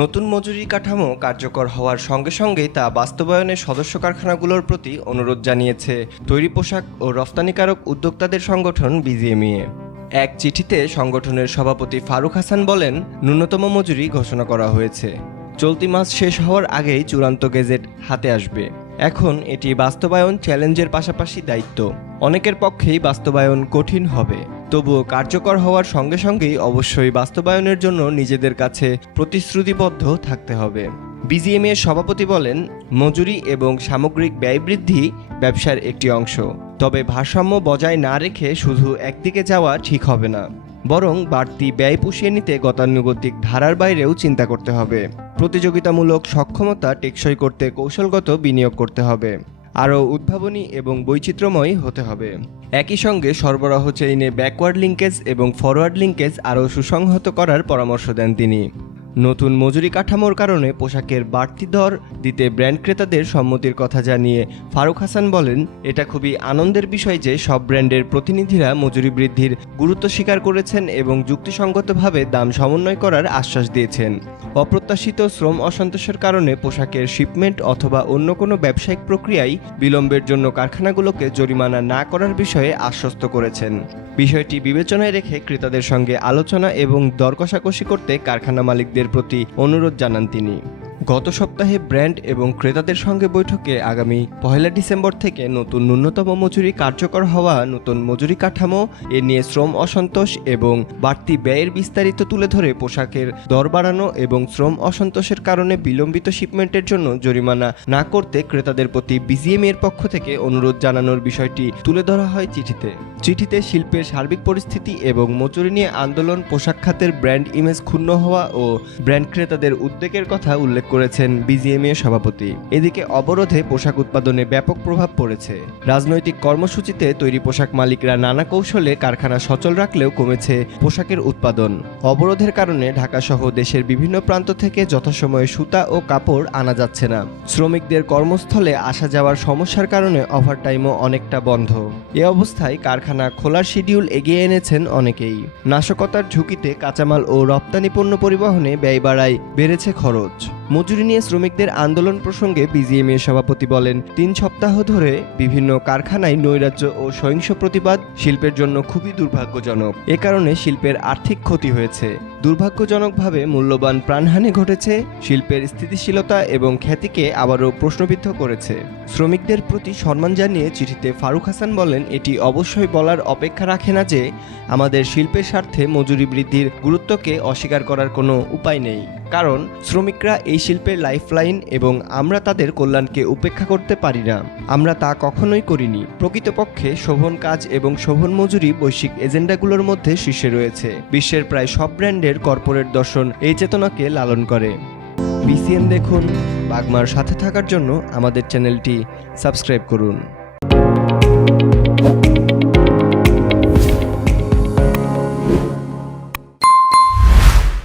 নতুন মজুরি কাঠামো কার্যকর হওয়ার সঙ্গে সঙ্গেই তা বাস্তবায়নে সদস্য কারখানাগুলোর প্রতি অনুরোধ জানিয়েছে তৈরি পোশাক ও রফতানিকারক উদ্যোক্তাদের সংগঠন BGMEA। এক চিঠিতে সংগঠনের সভাপতি ফারুক হাসান বলেন, ন্যূনতম মজুরি ঘোষণা করা হয়েছে। চলতি মাস শেষ হওয়ার আগেই চূড়ান্ত গেজেট হাতে আসবে। এখন এটি বাস্তবায়ন চ্যালেঞ্জের পাশাপাশি দায়িত্ব। অনেকের পক্ষেই বাস্তবায়ন কঠিন হবে, তবুও কার্যকর হওয়ার সঙ্গে সঙ্গেই অবশ্যই বাস্তবায়নের জন্য নিজেদের কাছে প্রতিশ্রুতিবদ্ধ থাকতে হবে। BGMEA সভাপতি বলেন, মজুরি এবং সামগ্রিক ব্যয় বৃদ্ধি ব্যবসার একটি অংশ, তবে ভারসাম্য বজায় না রেখে শুধু একদিকে যাওয়া ঠিক হবে না, বরং বাড়তি ব্যয় পুষিয়ে নিতে গতানুগতিক ধারার বাইরেও চিন্তা করতে হবে। প্রতিযোগিতামূলক সক্ষমতা টেকসই করতে কৌশলগত বিনিয়োগ করতে হবে, আরও উদ্ভাবনী এবং বৈচিত্র্যময় হতে হবে। একই সঙ্গে সরবরাহ চেইনে ব্যাকওয়ার্ড লিঙ্কেজ এবং ফরওয়ার্ড লিঙ্কেজ আরও সুসংহত করার পরামর্শ দেন তিনি। নতুন মজুরি কাঠামোর কারণে পোশাকের বাড়তি দর দিতে ব্র্যান্ড ক্রেতাদের সম্মতির কথা জানিয়ে ফারুক হাসান বলেন, এটা খুবই আনন্দের বিষয় যে সব ব্র্যান্ডের প্রতিনিধিরা মজুরি বৃদ্ধির গুরুত্ব স্বীকার করেছেন এবং যুক্তিসঙ্গতভাবে দাম সমন্বয় করার আশ্বাস দিয়েছেন। অপ্রত্যাশিত শ্রম অসন্তোষের কারণে পোশাকের শিপমেন্ট অথবা অন্য কোনো ব্যবসায়িক প্রক্রিয়ায় বিলম্বের জন্য কারখানাগুলোকে জরিমানা না করার বিষয়ে আশ্বস্ত করেছেন। বিষয়টি বিবেচনায় রেখে ক্রেতাদের সঙ্গে আলোচনা এবং দর কষাকষি করতে কারখানা মালিকদের প্রতি অনুরোধ জানান তিনি। গত সপ্তাহে ব্র্যান্ড এবং ক্রেতাদের সঙ্গে বৈঠকে আগামী 1 ডিসেম্বর থেকে নতুন ন্যূনতম মজুরি কার্যকর হওয়া, নতুন মজুরি কাঠামো, এ নিয়ে শ্রম অসন্তোষ এবং বাড়তি ব্যয়ের বিস্তারিত তুলে ধরে পোশাকের দর বাড়ানো এবং শ্রম অসন্তোষের কারণে বিলম্বিত শিপমেন্টের জন্য জরিমানা না করতে ক্রেতাদের প্রতি BGMEA-এর পক্ষ থেকে অনুরোধ জানানোর বিষয়টি তুলে ধরা হয় চিঠিতে শিল্পের সার্বিক পরিস্থিতি এবং মজুরি নিয়ে আন্দোলন, পোশাক খাতের ব্র্যান্ড ইমেজ ক্ষুণ্ণ হওয়া ও ব্র্যান্ড ক্রেতাদের উদ্বেগের কথা উল্লেখ করেছেন BGMEA সভাপতি। এদিকে অবরোধে পোশাক উৎপাদনে ব্যাপক প্রভাব পড়েছে। রাজনৈতিক কর্মসূচিতে তৈরি পোশাক মালিকরা নানা কৌশলে কারখানা সচল রাখলেও কমেছে পোশাকের উৎপাদন। অবরোধের কারণে ঢাকাসহ দেশের বিভিন্ন প্রান্ত থেকে যথাসময়ে সুতা ও কাপড় আনা যাচ্ছে না। শ্রমিকদের কর্মস্থলে আসা যাওয়ার সমস্যার কারণে ওভারটাইমও অনেকটা বন্ধ। এ অবস্থায় কারখানা খোলার শিডিউল এগিয়ে এনেছেন অনেকেই। নাশকতার ঝুঁকিতে কাঁচামাল ও রপ্তানি পণ্য পরিবহনে ব্যয় বাড়ায় বেড়েছে খরচ। মজুরি নিয়ে শ্রমিকদের আন্দোলন প্রসঙ্গে BGMEA সভাপতি বলেন, 3 সপ্তাহ ধরে বিভিন্ন কারখানায় নৈরাজ্য ও সহিংস প্রতিবাদ শিল্পের জন্য খুবই দুর্ভাগ্যজনক। এ কারণে শিল্পের আর্থিক ক্ষতি হয়েছে। দুর্ভাগ্যজনকভাবে মূল্যবান প্রাণহানি ঘটেছে, শিল্পের স্থিতিশীলতা এবং খ্যাতিকে আবারও প্রশ্নবিদ্ধ করেছে। শ্রমিকদের প্রতি সম্মান জানিয়ে চিঠিতে ফারুক হাসান বলেন, এটি অবশ্যই বলার অপেক্ষা রাখে না যে আমাদের শিল্পের স্বার্থে মজুরি বৃদ্ধির গুরুত্বকে অস্বীকার করার কোনো উপায় নেই, কারণ শ্রমিকরা এই শিল্পের লাইফলাইন এবং আমরা তাদের কল্যাণকে উপেক্ষা করতে পারি না। আমরা তা কখনোই করিনি। প্রকৃতপক্ষে শোভন কাজ এবং শোভন মজুরি বৈশ্বিক এজেন্ডাগুলোর মধ্যে শীর্ষে রয়েছে। বিশ্বের প্রায় সব ব্র্যান্ডের কর্পোরেট দর্শন এই চেতনাকে লালন করে। BCM দেখুন। বাগমার সাথে থাকার জন্য আমাদের চ্যানেলটি সাবস্ক্রাইব করুন।